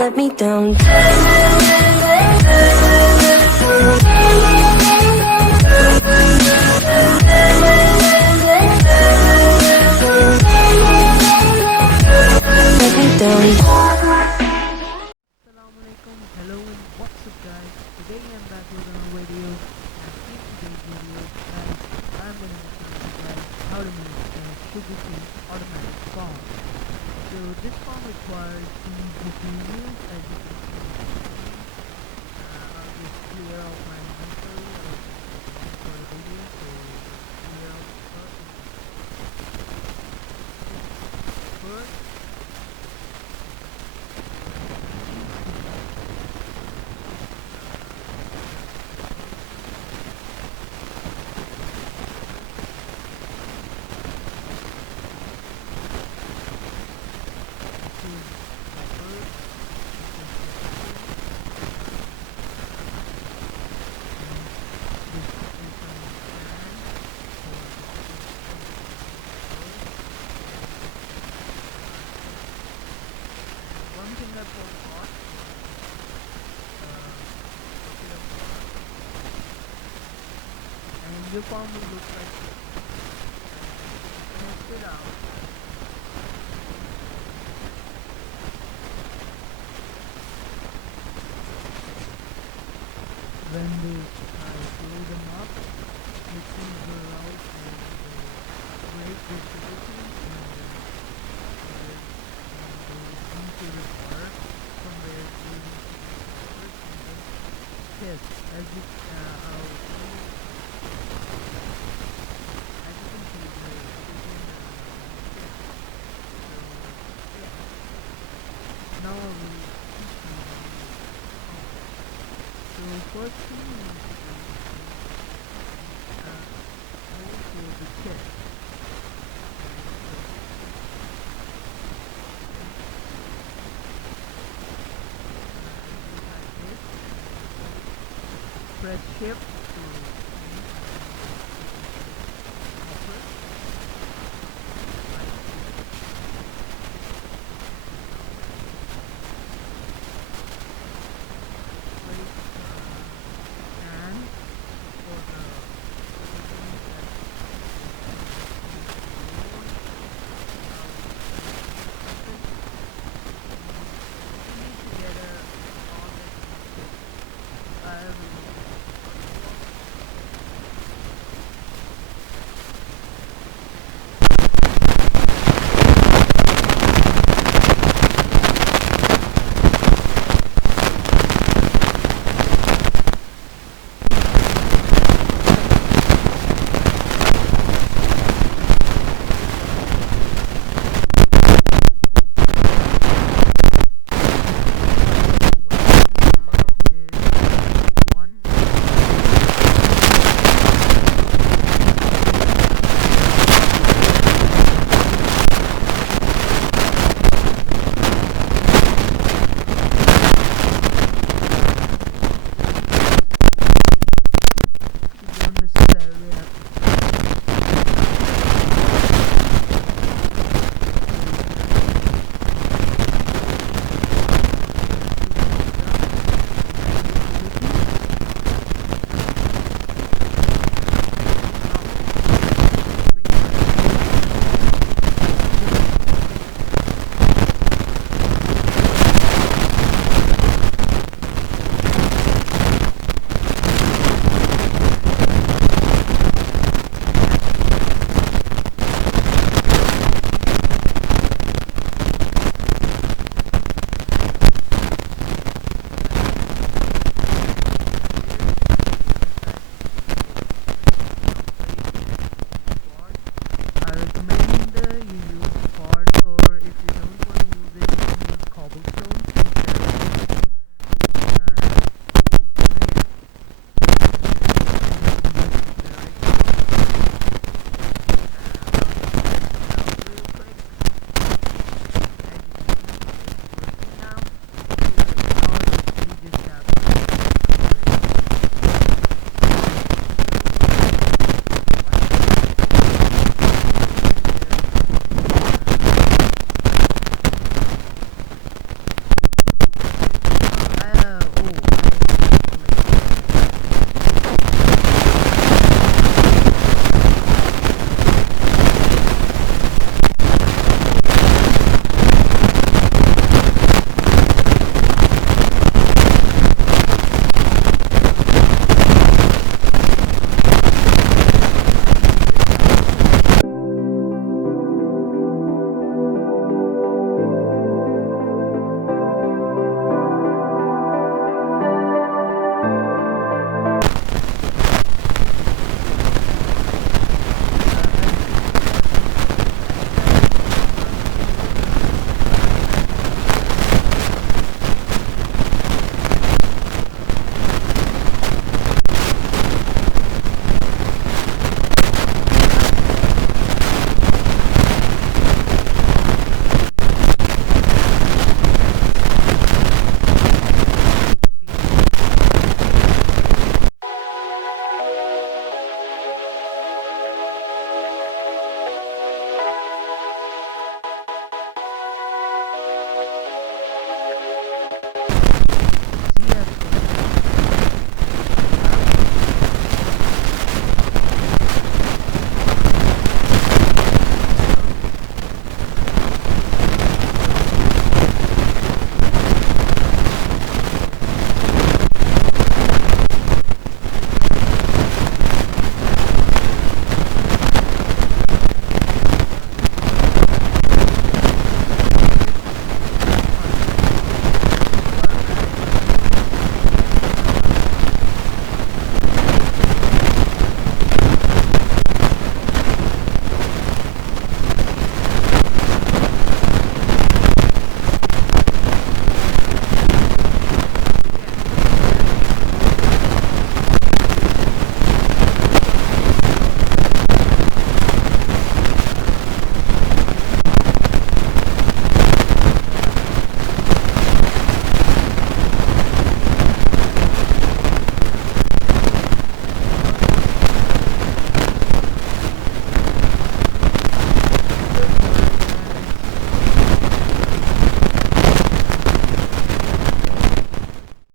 let me down. Let me down. Assalamualaikum, hello and what's up guys, today I'm back with another video, and in today's video guys, I'm going to show you guys how to make a sugarcane automatic farm. So this farm requires two GPUs, as you can see on the screen. I'll just clear out my inventory for the video, so clear out first. One thing I forgot, and your farm will look like this. Test it out. When they blow them up, it seems the route is great visibility and into the park from where you yes, as you can see now I will teach you. So first thing you need to do is go to the chest. Press shift